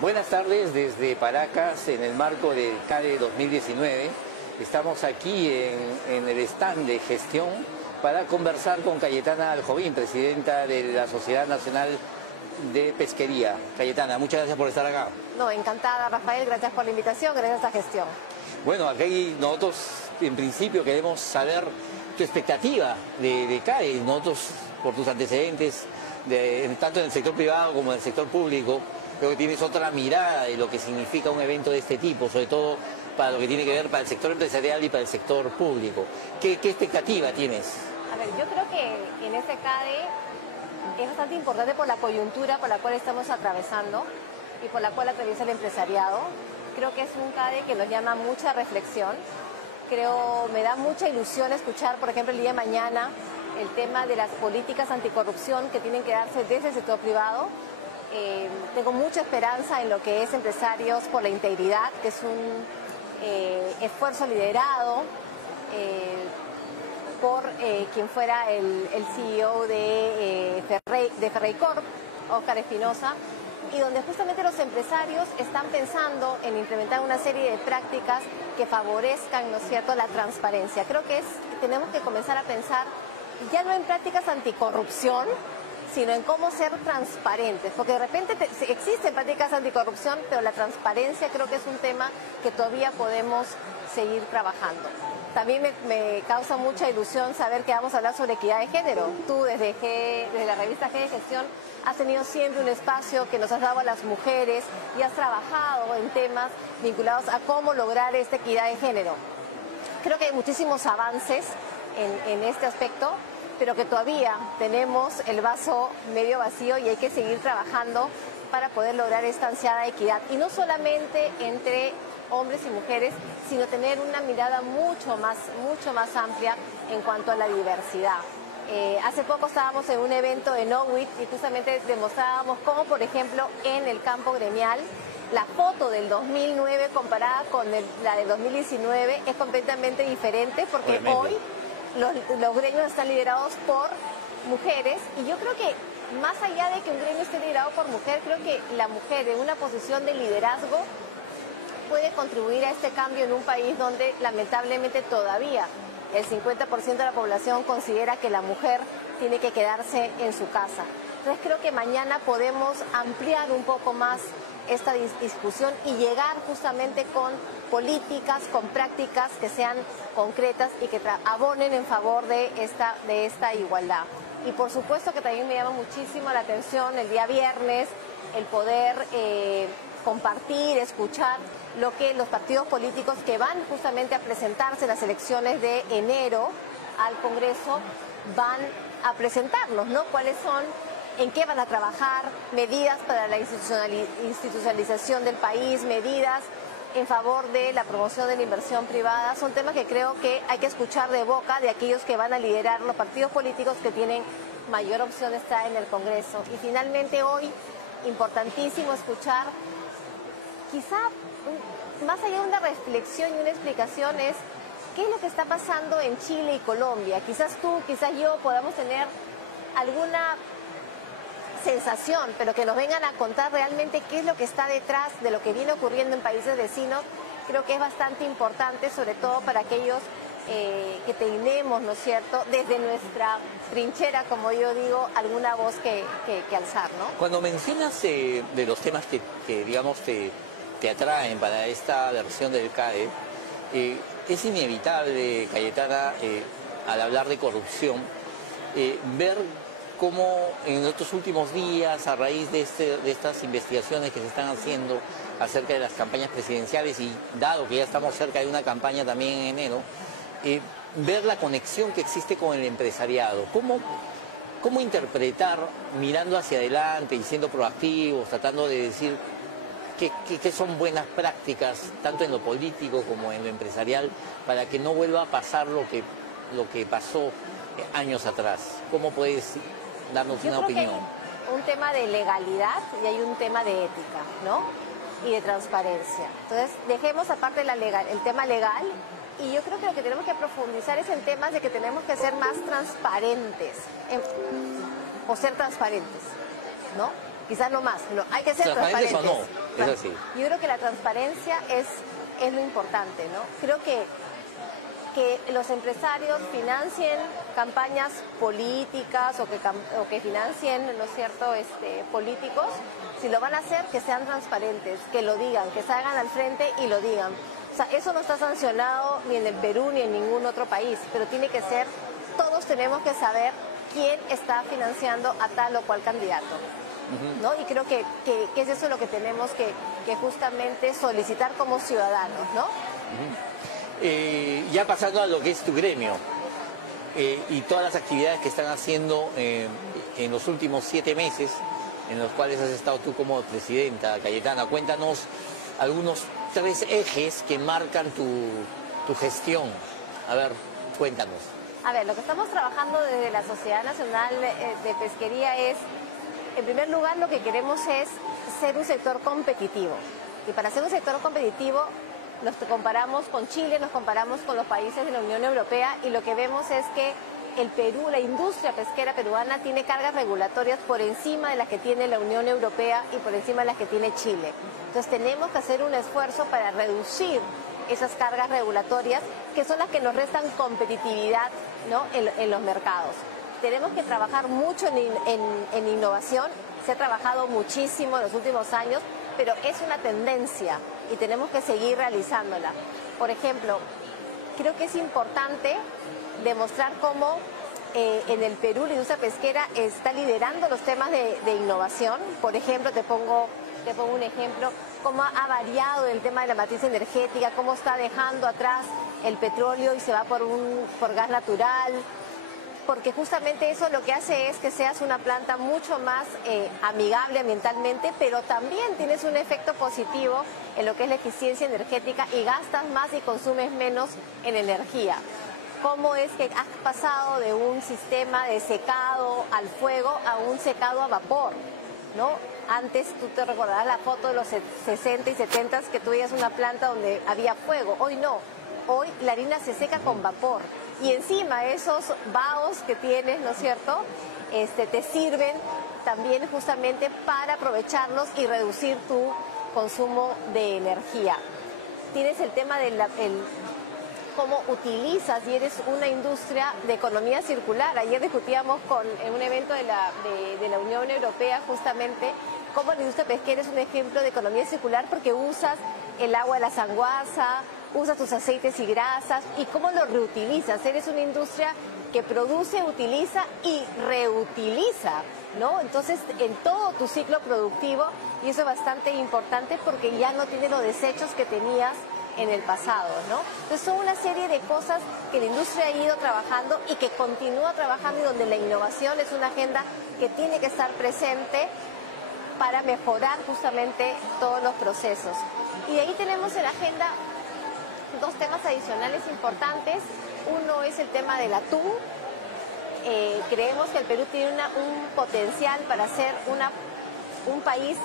Buenas tardes desde Paracas en el marco del CADE 2019. Estamos aquí en el stand de gestión para conversar con Cayetana Aljovín, presidenta de la Sociedad Nacional de Pesquería. Cayetana, muchas gracias por estar acá. No, encantada, Rafael, gracias por la invitación, gracias a esta gestión. Bueno, aquí nosotros en principio queremos saber tu expectativa de CADE. Nosotros, por tus antecedentes, tanto en el sector privado como en el sector público, creo que tienes otra mirada de lo que significa un evento de este tipo, sobre todo para lo que tiene que ver para el sector empresarial y para el sector público. ¿Qué expectativa tienes? A ver, yo creo que en este CADE es bastante importante por la coyuntura por la cual estamos atravesando y por la cual atraviesa el empresariado. Creo que es un CADE que nos llama mucha reflexión. Me da mucha ilusión escuchar, por ejemplo, el día de mañana, el tema de las políticas anticorrupción que tienen que darse desde el sector privado. Tengo mucha esperanza en lo que es Empresarios por la Integridad, que es un esfuerzo liderado por quien fuera el CEO de Ferreycorp, Óscar Espinosa, y donde justamente los empresarios están pensando en implementar una serie de prácticas que favorezcan, ¿no es cierto?, la transparencia. Creo que tenemos que comenzar a pensar ya no en prácticas anticorrupción, sino en cómo ser transparentes, porque de repente existen prácticas anticorrupción, pero la transparencia creo que es un tema que todavía podemos seguir trabajando. También me causa mucha ilusión saber que vamos a hablar sobre equidad de género. Tú desde la revista G de Gestión has tenido siempre un espacio que nos has dado a las mujeres y has trabajado en temas vinculados a cómo lograr esta equidad de género. Creo que hay muchísimos avances en este aspecto, pero que todavía tenemos el vaso medio vacío y hay que seguir trabajando para poder lograr esta ansiada equidad. Y no solamente entre hombres y mujeres, sino tener una mirada mucho más amplia en cuanto a la diversidad. Hace poco estábamos en un evento en Owit y justamente demostrábamos cómo, por ejemplo, en el campo gremial, la foto del 2009 comparada con la del 2019 es completamente diferente, porque hoy los gremios están liderados por mujeres, y yo creo que más allá de que un gremio esté liderado por mujer, creo que la mujer en una posición de liderazgo puede contribuir a este cambio en un país donde lamentablemente todavía el 50% de la población considera que la mujer tiene que quedarse en su casa. Entonces creo que mañana podemos ampliar un poco más esta discusión y llegar justamente con políticas, con prácticas que sean concretas y que abonen en favor de esta igualdad. Y por supuesto que también me llama muchísimo la atención el día viernes el poder compartir, escuchar lo que los partidos políticos que van justamente a presentarse en las elecciones de enero al Congreso van a presentarnos, ¿no? ¿Cuáles son? ¿En qué van a trabajar? Medidas para la institucionalización del país, medidas en favor de la promoción de la inversión privada. Son temas que creo que hay que escuchar de boca de aquellos que van a liderar los partidos políticos que tienen mayor opción de estar en el Congreso. Y finalmente hoy, importantísimo escuchar, quizá más allá de una reflexión y una explicación, es qué es lo que está pasando en Chile y Colombia. Quizás tú, quizás yo podamos tener alguna sensación, pero que nos vengan a contar realmente qué es lo que está detrás de lo que viene ocurriendo en países vecinos. Creo que es bastante importante, sobre todo para aquellos que tenemos, ¿no es cierto?, desde nuestra trinchera, como yo digo, alguna voz que alzar, ¿no? Cuando mencionas de los temas que digamos, te atraen para esta versión del CADE, es inevitable, Cayetana, al hablar de corrupción, ver cómo en estos últimos días, a raíz de estas investigaciones que se están haciendo acerca de las campañas presidenciales, y dado que ya estamos cerca de una campaña también en enero, ver la conexión que existe con el empresariado. ¿Cómo interpretar, mirando hacia adelante y siendo proactivos, tratando de decir qué son buenas prácticas, tanto en lo político como en lo empresarial, para que no vuelva a pasar lo que pasó años atrás? ¿Cómo puedes darnos una opinión? Hay un tema de legalidad y hay un tema de ética, ¿no? Y de transparencia. Entonces, dejemos aparte el tema legal Y yo creo que lo que tenemos que profundizar es en temas de que tenemos que ser más transparentes, o ser transparentes, ¿no? Quizás no más, no, hay que ser transparentes. ¿O no? Es así. Yo creo que la transparencia es lo importante, ¿no? Creo que los empresarios financien campañas políticas o que financien, ¿no es cierto?, políticos, si lo van a hacer, que sean transparentes, que lo digan, que salgan al frente y lo digan. O sea, eso no está sancionado ni en el Perú ni en ningún otro país, pero tiene que ser, todos tenemos que saber quién está financiando a tal o cual candidato, ¿no? Y creo que es eso lo que tenemos que justamente solicitar como ciudadanos, ¿no? Ya pasando a lo que es tu gremio y todas las actividades que están haciendo en los últimos 7 meses, en los cuales has estado tú como presidenta, Cayetana, cuéntanos algunos 3 ejes que marcan tu gestión. A ver, cuéntanos. A ver, lo que estamos trabajando desde la Sociedad Nacional de Pesquería es, en primer lugar, lo que queremos es ser un sector competitivo. Y para ser un sector competitivo nos comparamos con Chile, nos comparamos con los países de la Unión Europea y lo que vemos es que el Perú, la industria pesquera peruana tiene cargas regulatorias por encima de las que tiene la Unión Europea y por encima de las que tiene Chile. Entonces tenemos que hacer un esfuerzo para reducir esas cargas regulatorias que son las que nos restan competitividad, ¿no?, en los mercados. Tenemos que trabajar mucho en innovación, se ha trabajado muchísimo en los últimos años, pero es una tendencia y tenemos que seguir realizándola. Por ejemplo, creo que es importante demostrar cómo en el Perú la industria pesquera está liderando los temas de innovación. Por ejemplo, te pongo un ejemplo, cómo ha variado el tema de la matriz energética, cómo está dejando atrás el petróleo y se va por gas natural, porque justamente eso lo que hace es que seas una planta mucho más amigable ambientalmente, pero también tienes un efecto positivo en lo que es la eficiencia energética y gastas más y consumes menos en energía. ¿Cómo es que has pasado de un sistema de secado al fuego a un secado a vapor, ¿no? Antes tú te recordarás la foto de los 60 y 70 que tú veías una planta donde había fuego. Hoy no. Hoy la harina se seca con vapor. Y encima esos vaos que tienes, ¿no es cierto?, te sirven también justamente para aprovecharlos y reducir tu consumo de energía. Tienes el tema de cómo utilizas y eres una industria de economía circular. Ayer discutíamos en un evento de la Unión Europea justamente cómo la industria pesquera es un ejemplo de economía circular porque usas el agua de la sanguaza, usas tus aceites y grasas y cómo lo reutilizas. Eres una industria que produce, utiliza y reutiliza, ¿no? Entonces, en todo tu ciclo productivo, y eso es bastante importante porque ya no tienes los desechos que tenías en el pasado, ¿no? Entonces, son una serie de cosas que la industria ha ido trabajando y que continúa trabajando y donde la innovación es una agenda que tiene que estar presente para mejorar justamente todos los procesos. Y de ahí tenemos en la agenda 2 temas adicionales importantes. Uno es el tema del atún. Creemos que el Perú tiene un potencial para ser un país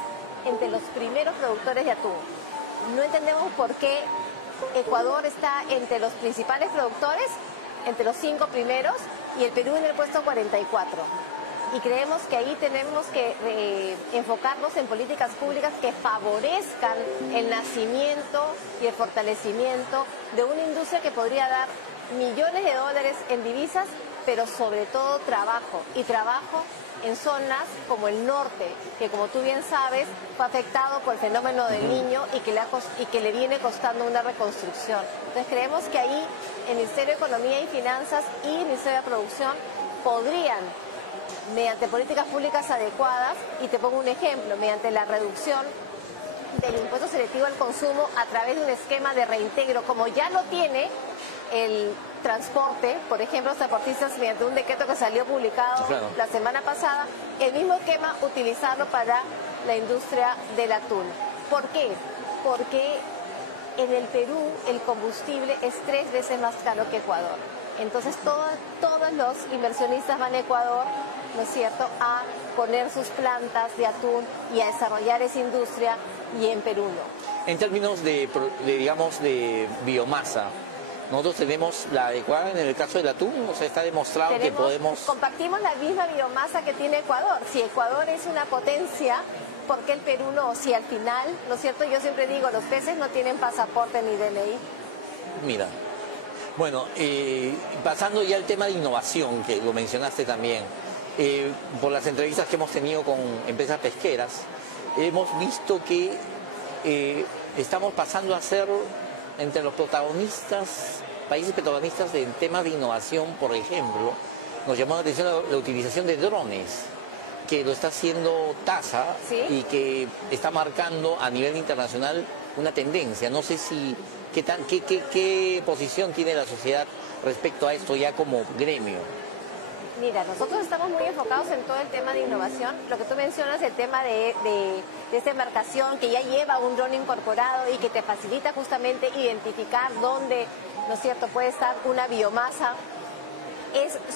entre los primeros productores de atún. No entendemos por qué Ecuador está entre los principales productores, entre los 5 primeros, y el Perú en el puesto 44. Y creemos que ahí tenemos que enfocarnos en políticas públicas que favorezcan el nacimiento y el fortalecimiento de una industria que podría dar millones de dólares en divisas, pero sobre todo trabajo, y trabajo en zonas como el norte, que como tú bien sabes fue afectado por el fenómeno del Niño y que le viene costando una reconstrucción. Entonces creemos que ahí el Ministerio de Economía y Finanzas y el Ministerio de Producción podrían, mediante políticas públicas adecuadas, y te pongo un ejemplo, mediante la reducción del impuesto selectivo al consumo a través de un esquema de reintegro, como ya lo tiene el transporte, por ejemplo, los transportistas, mediante un decreto que salió publicado la semana pasada, el mismo esquema utilizarlo para la industria del atún. ¿Por qué? Porque en el Perú el combustible es 3 veces más caro que Ecuador. Entonces todos los inversionistas van a Ecuador, ¿no es cierto?, a poner sus plantas de atún y a desarrollar esa industria, y en Perú no. En términos de biomasa, nosotros tenemos la adecuada en el caso del atún, o sea, está demostrado que podemos... Compartimos la misma biomasa que tiene Ecuador. Si Ecuador es una potencia, ¿por qué el Perú no? Si al final, ¿no es cierto? Yo siempre digo, los peces no tienen pasaporte ni DNI. Mira, bueno, pasando ya al tema de innovación, que lo mencionaste también, por las entrevistas que hemos tenido con empresas pesqueras, hemos visto que estamos pasando a ser entre los protagonistas, países protagonistas en temas de innovación. Por ejemplo, nos llamó la atención la utilización de drones, que lo está haciendo TASA. ¿Sí? Y que está marcando a nivel internacional una tendencia. No sé si qué posición tiene la sociedad respecto a esto ya como gremio. Mira, nosotros estamos muy enfocados en todo el tema de innovación. Lo que tú mencionas, el tema de esta embarcación que ya lleva un dron incorporado y que te facilita justamente identificar dónde, ¿no es cierto?, puede estar una biomasa.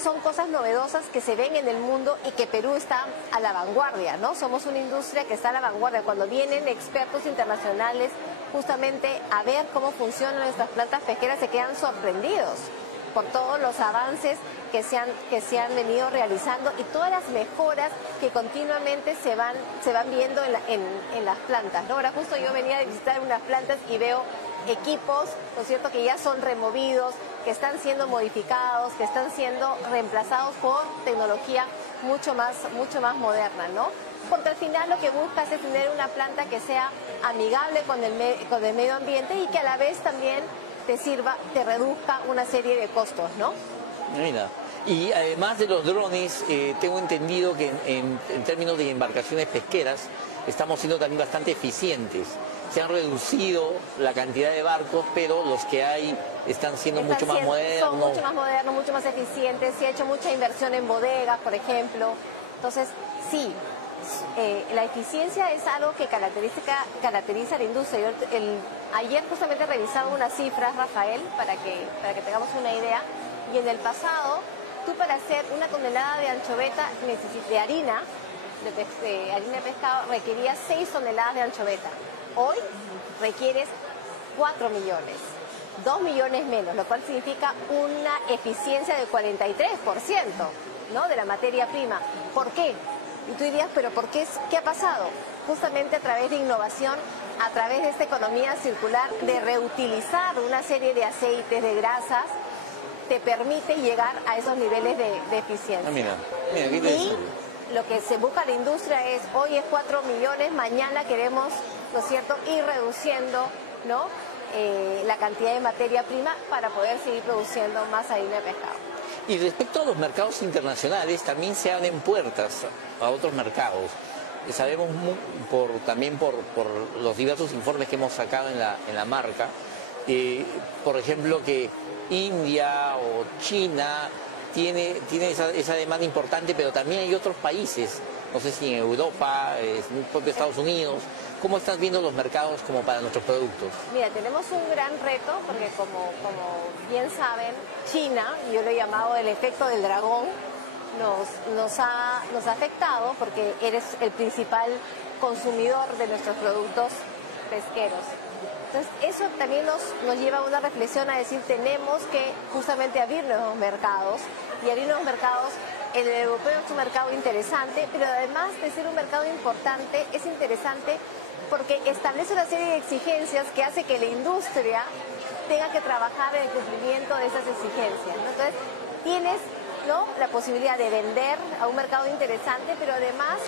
Son cosas novedosas que se ven en el mundo y que Perú está a la vanguardia, ¿no? Somos una industria que está a la vanguardia. Cuando vienen expertos internacionales justamente a ver cómo funcionan nuestras plantas pesqueras, se quedan sorprendidos por todos los avances que se han venido realizando y todas las mejoras que continuamente se van viendo en las plantas, ¿no? Ahora justo yo venía a visitar unas plantas y veo equipos, ¿no es cierto?, que ya son removidos, que están siendo modificados, que están siendo reemplazados por tecnología mucho más moderna, ¿no? Porque al final lo que buscas es tener una planta que sea amigable con el medio ambiente y que a la vez también te reduzca una serie de costos, ¿no? Mira, y además de los drones, tengo entendido que en términos de embarcaciones pesqueras estamos siendo también bastante eficientes. Se han reducido la cantidad de barcos, pero los que hay están siendo mucho más modernos. Son mucho más modernos, mucho más eficientes. Se ha hecho mucha inversión en bodegas, por ejemplo. Entonces, sí, la eficiencia es algo que caracteriza a la industria. Ayer justamente revisaba unas cifras, Rafael, para que tengamos una idea. Y en el pasado, tú para hacer una tonelada de anchoveta de harina de pescado requerías 6 toneladas de anchoveta. Hoy requieres 4 millones, 2 millones menos, lo cual significa una eficiencia del 43%, ¿no?, de la materia prima. ¿Por qué? Y tú dirías, ¿pero por qué? ¿Qué ha pasado? Justamente a través de innovación, a través de esta economía circular, de reutilizar una serie de aceites, de grasas, te permite llegar a esos niveles de eficiencia. Mira, y lo que se busca la industria es, hoy es 4 millones, mañana queremos, ¿no es cierto?, ir reduciendo, ¿no?, la cantidad de materia prima para poder seguir produciendo más harina de pescado. Y respecto a los mercados internacionales, también se abren puertas a otros mercados. Sabemos también por los diversos informes que hemos sacado en la marca, por ejemplo, que India o China tiene esa demanda importante, pero también hay otros países, no sé si en Europa, en el propio Estados Unidos. ¿Cómo estás viendo los mercados como para nuestros productos? Mira, tenemos un gran reto porque como bien saben, China, y yo lo he llamado el efecto del dragón, nos ha afectado porque eres el principal consumidor de nuestros productos pesqueros. Entonces, eso también nos lleva a una reflexión a decir, tenemos que justamente abrir nuevos mercados, y abrir nuevos mercados. El europeo es un mercado interesante, pero además de ser un mercado importante, es interesante porque establece una serie de exigencias que hace que la industria tenga que trabajar en el cumplimiento de esas exigencias, ¿no? Entonces, tienes, ¿no?, la posibilidad de vender a un mercado interesante, pero además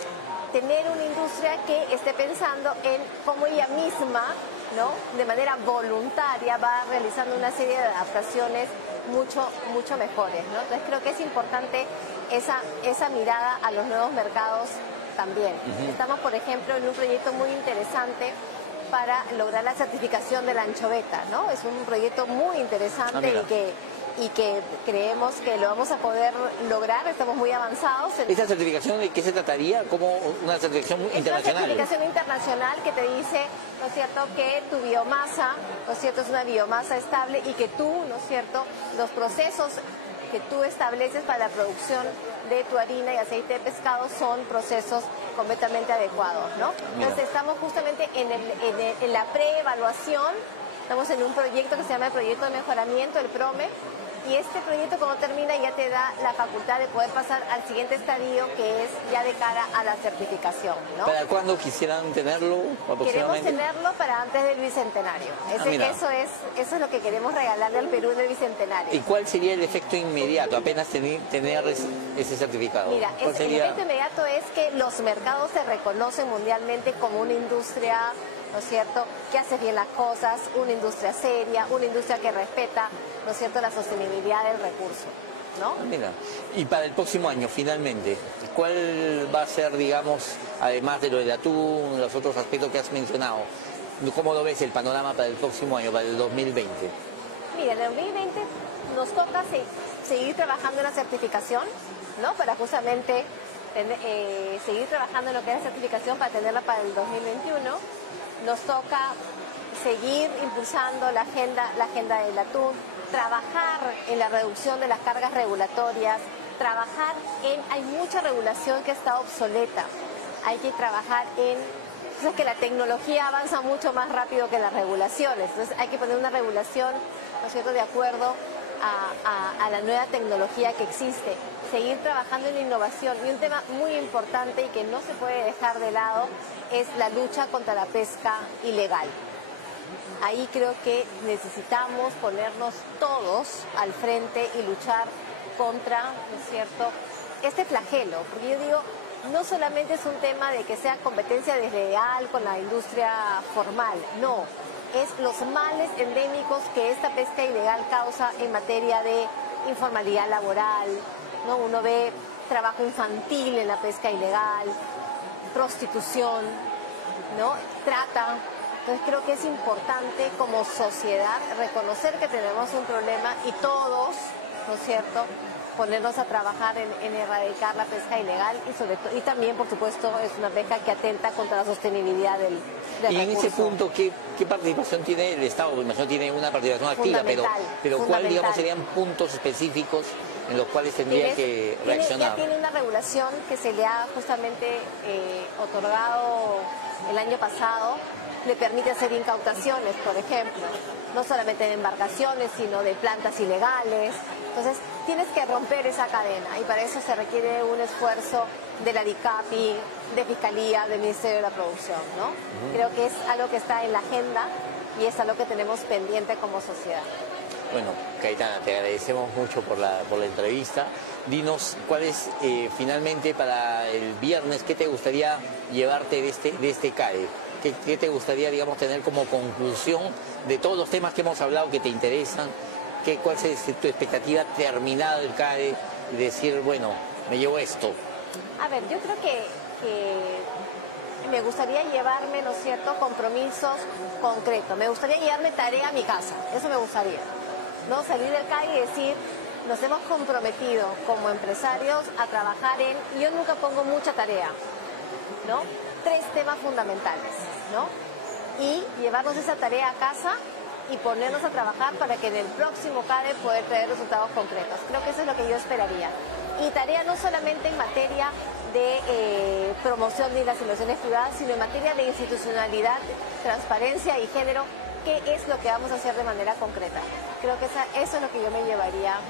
tener una industria que esté pensando en cómo ella misma, ¿no?, de manera voluntaria va realizando una serie de adaptaciones mucho mejores, ¿no? Entonces creo que es importante esa mirada a los nuevos mercados también. Estamos, por ejemplo, en un proyecto muy interesante para lograr la certificación de la anchoveta, ¿no? Es un proyecto muy interesante y que creemos que lo vamos a poder lograr. Estamos muy avanzados. ¿Esa certificación de qué se trataría? ¿Como una certificación internacional? Es una certificación internacional que te dice, ¿no es cierto?, que tu biomasa, ¿no es cierto?, es una biomasa estable y que tú, ¿no es cierto?, los procesos que tú estableces para la producción de tu harina y aceite de pescado son procesos completamente adecuados, ¿no? Entonces estamos justamente en la preevaluación Estamos en un proyecto que se llama el Proyecto de Mejoramiento, el PROME, y este proyecto cuando termina ya te da la facultad de poder pasar al siguiente estadio, que es ya de cara a la certificación, ¿no? ¿Para cuándo quisieran tenerlo aproximadamente? Queremos tenerlo para antes del Bicentenario. Eso es lo que queremos regalarle al Perú en el Bicentenario. ¿Y cuál sería el efecto inmediato apenas tener ese certificado? Mira, el efecto inmediato es que los mercados se reconocen mundialmente como una industria, ¿no es cierto?, que hace bien las cosas, una industria seria, una industria que respeta, ¿no es cierto?, la sostenibilidad del recurso, ¿no? Mira, y para el próximo año, finalmente, ¿cuál va a ser, digamos, además de lo del atún, los otros aspectos que has mencionado? ¿Cómo lo ves el panorama para el próximo año, para el 2020? Mira, en el 2020 nos toca seguir trabajando en la certificación, ¿no?, para justamente seguir trabajando en lo que es la certificación para tenerla para el 2021. Nos toca seguir impulsando la agenda del atún, trabajar en la reducción de las cargas regulatorias, hay mucha regulación que está obsoleta, hay que trabajar entonces que la tecnología avanza mucho más rápido que las regulaciones, entonces hay que poner una regulación, ¿no es cierto?, de acuerdo a la nueva tecnología que existe, seguir trabajando en innovación. Y un tema muy importante y que no se puede dejar de lado es la lucha contra la pesca ilegal. Ahí creo que necesitamos ponernos todos al frente y luchar contra, ¿no es cierto?, este flagelo, porque yo digo, no solamente es un tema de que sea competencia desleal con la industria formal, no, es los males endémicos que esta pesca ilegal causa en materia de informalidad laboral, ¿no? Uno ve trabajo infantil en la pesca ilegal, prostitución, ¿no?, trata. Entonces creo que es importante como sociedad reconocer que tenemos un problema y todos, ¿no es cierto?, ponernos a trabajar en erradicar la pesca ilegal y también, por supuesto, es una pesca que atenta contra la sostenibilidad del y en ese punto, ¿qué participación tiene el Estado? Porque imagino tiene una participación activa, pero ¿cuál, digamos, serían puntos específicos en los cuales tendría que reaccionar? Ya tiene una regulación que se le ha justamente otorgado el año pasado, le permite hacer incautaciones, por ejemplo, no solamente de embarcaciones, sino de plantas ilegales. Entonces, tienes que romper esa cadena y para eso se requiere un esfuerzo de la DICAPI, de Fiscalía, del Ministerio de la Producción, ¿no? Creo que es algo que está en la agenda y es algo que tenemos pendiente como sociedad. Bueno, Cayetana, te agradecemos mucho por la entrevista. Dinos cuál es finalmente para el viernes, ¿qué te gustaría llevarte de este CADE? ¿Qué te gustaría, digamos, tener como conclusión de todos los temas que hemos hablado que te interesan? ¿Cuál es tu expectativa terminada del CADE y decir, bueno, me llevo esto? A ver, yo creo que me gustaría llevarme, ¿no es cierto?, compromisos concretos. Me gustaría llevarme tarea a mi casa, eso me gustaría, ¿no? Salir del CADE y decir, nos hemos comprometido como empresarios a trabajar y yo nunca pongo mucha tarea, ¿no?, 3 temas fundamentales, ¿no? Y llevarnos esa tarea a casa y ponernos a trabajar para que en el próximo CADE poder traer resultados concretos. Creo que eso es lo que yo esperaría. Y tarea no solamente en materia de promoción de las inversiones privadas, sino en materia de institucionalidad, transparencia y género, qué es lo que vamos a hacer de manera concreta. Creo que eso es lo que yo me llevaría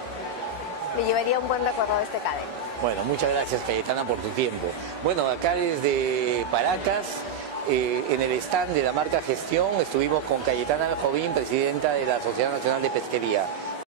un buen recuerdo de este CADE. Bueno, muchas gracias, Cayetana, por tu tiempo. Bueno, acá desde Paracas, en el stand de la marca Gestión, estuvimos con Cayetana Jovín, presidenta de la Sociedad Nacional de Pesquería.